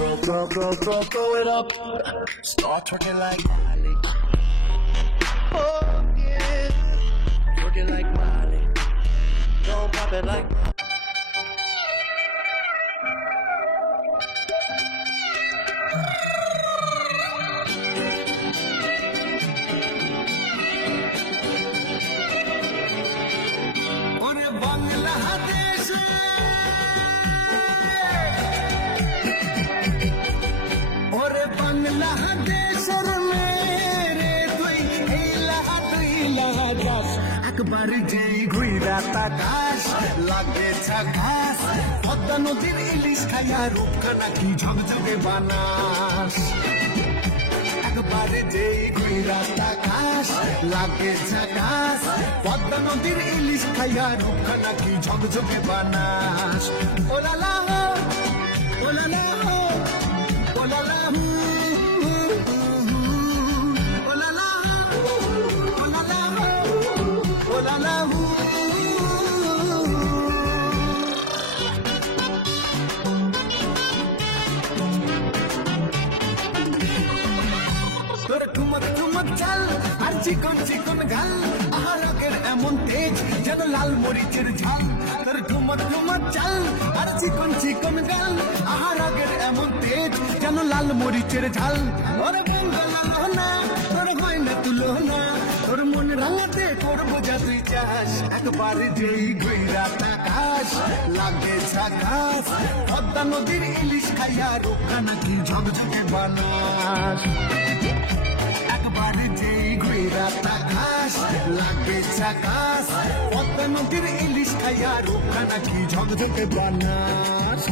Throw it up. Start twerking like Miley. Oh yeah, twerking like Miley. Don't pop it like. একবার যেই ঘুইরা তাকাস লাগে ঝাকাস পদ্মা নদীর ইলিশ খাইয়া রূপখানা কি ঝকঝকে বানাস একবার যেই ঘুইরা তাকাস লাগে ঝাকাস পদ্মা নদীর ইলিশ খাইয়া রূপখানা কি ঝকঝকে বানাস ওলালা হো ওলালা হো ওলালা তোর ঠুমক ঠুমক চাল আর চিকন চিকন গাল আহারকের এমন তেজ যেন লাল মরিচের ঝাল তোর ঠুমক ঠুমক চাল আর চিকন চিকন গাল আহারকের এমন তেজ যেন লাল মরিচের ঝাল ওর বঙ্গলা না তোর হয় না তুলো না তোর মন রাঙাতে করবো যা তুই চাস একবার যেই ঘুইরা তাকাস লাগে ঝাকাস পদ্মা নদীর ইলিশ খাইয়া রূপখানা কি ঝকঝকে বানাস একবার যেই ঘুইরা তাকাস লাগে ঝাকাস পদ্মা নদীর ইলিশ খাইয়া রূপখানা কি ঝকঝকে বানাস